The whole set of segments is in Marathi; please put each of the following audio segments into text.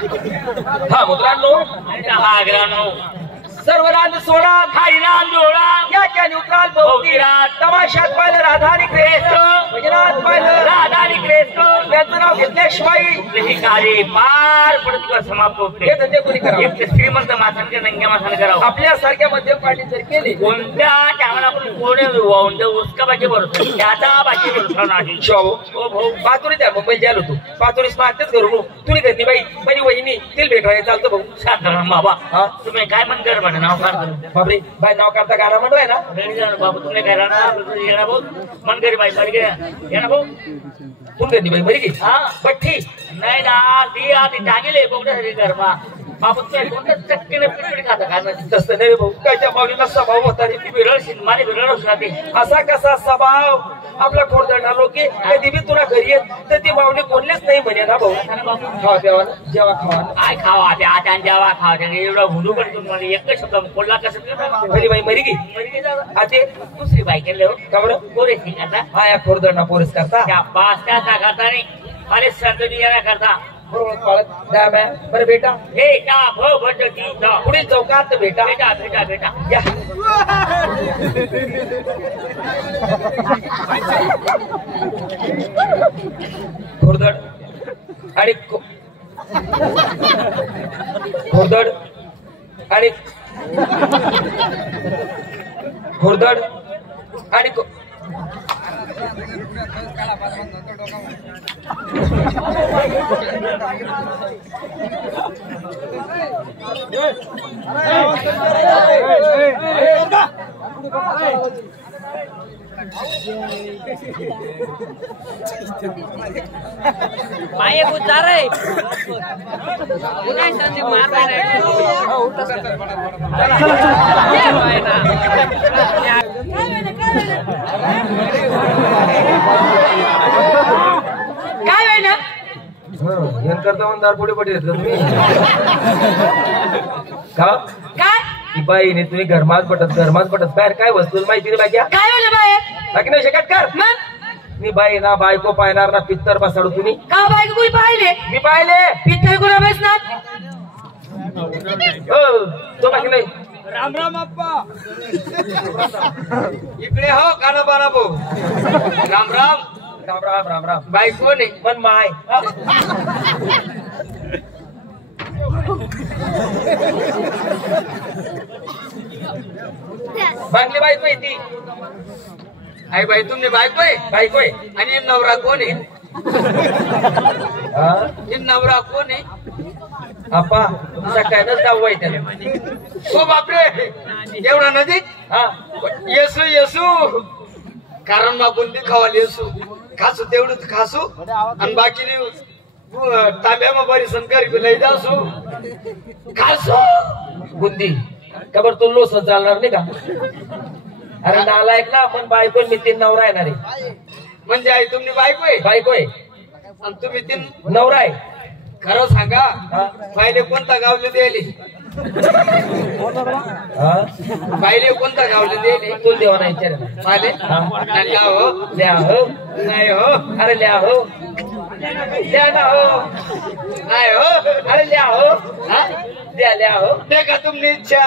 हा मित्रांनो, सर्व रान सोडा खाई रान जोडा या क्या न्यूट्रल बहुतीरा तमाशात पाहिलं राधा आणि कृष्ण भजनात पाहिलं राधा आणि कृष्ण यांचं नाव घेतल्याशिवाय ही कार्य पार पडत किंवा समाप्त होत हे धंदे कोणी करावं? एक श्रीमंत माणसांच्या नंग्या माणसाने करावं. आपल्यासारख्या मध्यम पार्टी जर केली कोणत्या टायमाला आपण कोण उसका बाकी भरतो त्याचा बाकी भरतो नाही. शाहू हो भाऊ पातुरी त्या मुंबईत गेलो होतो पातुरीस मागतेच करू तुम्ही घरनी बाई माझी वहिनी तिला भेटायला चालतं भाऊ. साधारण बाबा हा तुम्ही काय म्हणकर म्हणा नाव काढतो बापरे बाई नाव करता गाणं म्हणवाय ना बाबा तुम्ही काय राहणार येणार भाऊ मन करी बाई बरी येणार भाऊ कोण घरनी बाई बरी की हा पठ्ठी नाही ना ती आधी टाकेले बोगड्यासाठी घरमा बाबू कोणत्या चटकीने पिटपिट खाता काय तसं नाही भाऊ कायच्या माऊलीला स्वभाव होता रे विरळशील माझे विरळच राहते. असा कसा स्वभाव आपला खोडदंडा लोके कधी बी तुला घरी येत तर ती माऊली कोणलेच नाही म्हणे ना भाऊ. खावा प्यावा जेव्हा खावा काय खावा ते आता जेव्हा खावा त्याने एवढा हुडू पडतो मला एकच शब्द कोल्हा कसं घरी बाई मरी गी आते दुसरी बाई केले हो का बरं पोरे सिंग आता हा या खोडदंडा पोरीस करता त्या पास त्याचा करता नाही अरे संतती याला करता बरोबर पाळत द्या बाय बरं बेटा हे का भो भट ती पुढील चौकात बेटा बेटा बेटा बेटा या खोडदड आणि खोडदड आणि खोडदड आणि माये गुजार रे पुन्हा संदीप मारला रे काय आहे ना करता म्हणून पुढे पडले तुम्ही का काय ती बाईने तुम्ही घरमात पटत बाहेर काय वस्तू माहिती नाही बाकी काय झालं बाहेर बाकी नाही शकत कर मग मी बाई ना बायको पाहणार ना पित्तर बसाडू तुम्ही का बायको कोणी पाहिले मी पाहिले पित्तर कोणा बसणार हो तो बाकी नाही राम राम अप्पा इकडे हो काना बाना भाऊ राम राम राम राम राम राम बाई कोण आहे मन माय बांगली बायको आहे ती आई बाई तुमने बायको आहे बायको आहे आणि नवरा कोण आहे हा? हे नवरा कोण आहे आप्पा सकाळच गाव आहे त्याला हो बापरे एवढा नजीक हा येसू येसू कारण मग कोणती खावाली येसू खासू तेवढंच खासू आणि बाकी ताब्या मग बरी संस्कार लई जासू खासू बुंदी खबर तो लोस चालणार नाही का अरे नालायक ना आपण बायको मी तीन नवरा येणार आहे म्हणजे आई तुमची बायको आहे बायको आहे आणि तुम्ही तीन नवरा आहे खरं सांगा पहिले कोणता गावले द्यायले हा पहिले कोणता गावले द्यायले तुला देवा नाही विचार पाहिले ल्या हो ल्या हो नाही हो अरे ल्या हो द्या ना हो नाही हो अरे ल्या हो हा? द्या ल्या हो दे का तुमची इच्छा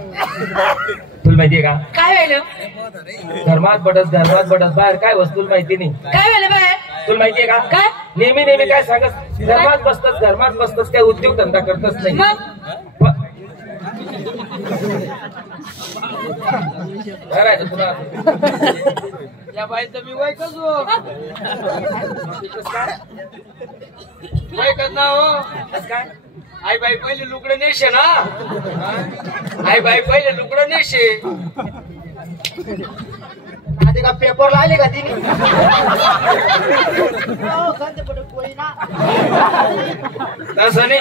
तुला माहितीये का काय व्हायलं धर्मात पडत बाहेर काय वस्तू माहिती नाही काय व्हायलं बाहेर तुला माहितीये का काय नेहमी काय सांगत धर्मात बसतच काय उद्योग धंदा करतच नाही मग करायचं तुला या बाईचं मी वय कसो वय कस ना हो काय आई बाई पहिले लुकडं नेशे ना आई बाई पहिले लुकडं नेशे आधी का पेपर लावले का तिने तसं नाही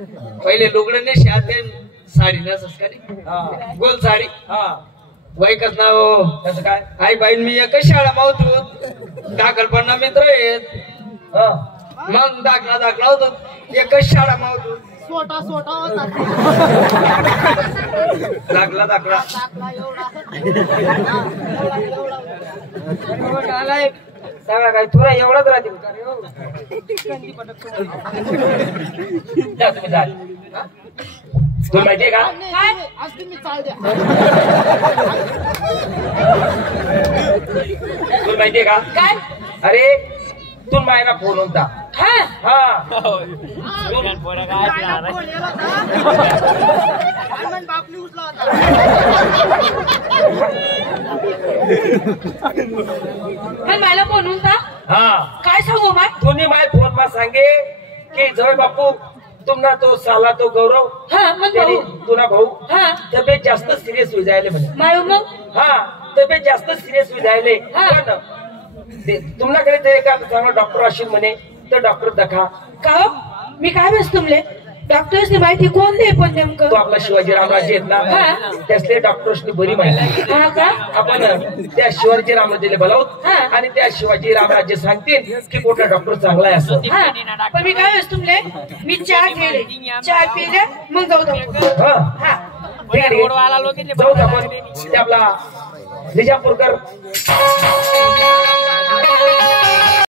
पहिले लुगडं नाही शाते साडी नसस का नाही? हा गोल साडी हा वैकच ना हो. कसं काय आई बाईन मी एकच शाळा मावतो दाखलपणा मित्र आहेत. हा मग दाखला होतो एकच शाळा मावतो दाखला सगळा काय तुला एवढाच राहते जा तुम्ही जा तुला माहितीये का काय तुला माहितीये का काय अरे तुला मायना फोन होता हा हा पण मला बोलून का हा काय सांगू माय तुम्ही माय फोन मा सांगे की जवळ बापू तुमना तो साला तो गौरव हा मग त्याने भाऊ तुला भाऊ हा तब्येत जास्त सिरियस होई जायले म्हणे माय मग हा तब्येत जास्त सिरियस होई जायले हा. तुमच्याकडे ते एका चांगला डॉक्टर असेल म्हणे तर डॉक्टर दाखा का हो मी काय बस तुमले डॉक्टर्सनी माहिती कोण दे पण नेमकं तो आपला शिवाजी रामराजे आहेत ना हा. त्यासले डॉक्टर्सनी बरी माहिती हा का आपण त्या शिवाजी रामराजेला बोलावत हा. आणि त्या शिवाजी रामराजे सांगतील की कुठला डॉक्टर चांगला आहे असं हा पण मी काय बस तुमले मी चहा केले चहा पिले मग जाऊ दे हा हा ठीक आहे, ठीक आहे. जाऊ आपण ते आपला निजापूरकर